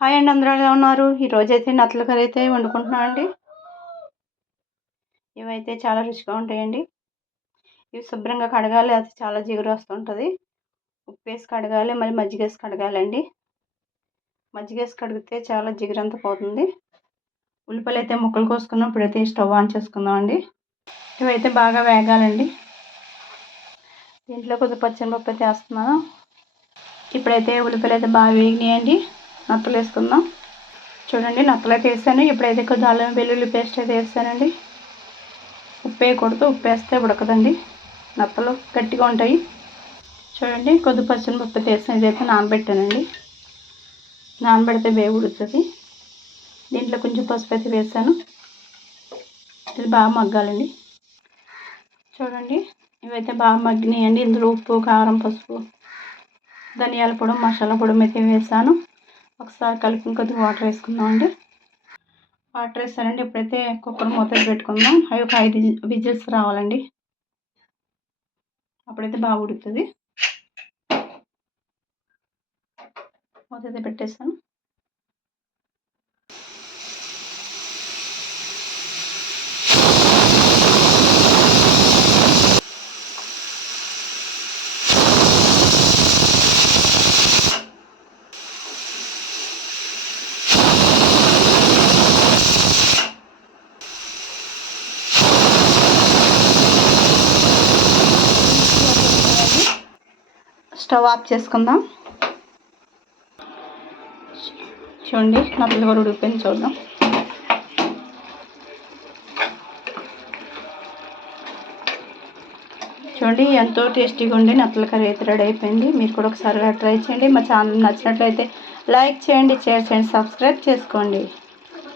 Hi అండి అందరూ ఎలా ఉన్నారు? ఈరోజు అయితే నత్తల కర్రీ అయితే వండుకుంటున్నాం అండి. ఇవైతే చాలా రుచిగా ఉంటాయండి. ఇవి శుభ్రంగా కడగాలి అది చాలా జిగురు వస్తుంటుంది. ఉప్పు వేసి కడగాలి మళ్ళీ మజ్జిగ వేసి కడగాలండి. మజ్జిగ వేసి కడిగితే చాలా జిగురంతా పోతుంది. ఉల్లిపాయలు అయితే ముక్కలు కోసుకున్నాం ఇప్పుడైతే స్టవ్ ఆన్ చేసుకుందాం అండి. ఇవైతే బాగా వేగాలండి. దీంట్లో కొద్దిగా పచ్చనిపప్పు అయితే వేస్తున్నాను. ఇప్పుడైతే ఉల్లిపాయలు అయితే బాగా వేగినాయండి. నత్తలు వేసుకుందాం చూడండి నత్తలు అయితే వేసాను. ఇప్పుడైతే కొద్దిగా అల్లం వెల్లుల్లి పేస్ట్ అయితే వేసానండి. ఉప్పు వేయకూడదు ఉప్పు వేస్తే ఉడకదండి. నత్తలు గట్టిగా ఉంటాయి. చూడండి కొద్ది పచ్చిమిరపప్పు తీసిన ఇదైతే నానబెట్టానండి. నానబెడితే వేగి ఉడుతుంది దీంట్లో కొంచెం పసుపు అయితే వేసాను. ఇది బాగా మగ్గాలండి. చూడండి ఇవైతే బాగా మగ్గినాయండి. ఇందులో ఉప్పు కారం పసుపు ధనియాల పొడి మసాలా పొడి అయితే వేసాను. ఒకసారి కలిపి కొద్దిగా వాటర్ వేసుకుందాం అండి. వాటర్ వేస్తారండి ఇప్పుడైతే కుక్కర్ మూత పెట్టుకుందాం. అవి ఒక ఐదు విజిల్స్ రావాలండి. అప్పుడైతే బాగా ఉడుకుతుంది. మూత అయితే పెట్టేస్తాను. స్టవ్ ఆఫ్ చేసుకుందాం. చూడండి నా పిల్లవాడు ఉడికిపోయింది చూద్దాం. చూడండి ఎంతో టేస్టీగా ఉండి నత్తల కర్రీ అయితే రెడీ అయిపోయింది. మీరు కూడా ఒకసారి ట్రై చేయండి. మా ఛానల్ నచ్చినట్లయితే లైక్ చేయండి షేర్ చేయండి సబ్స్క్రైబ్ చేసుకోండి.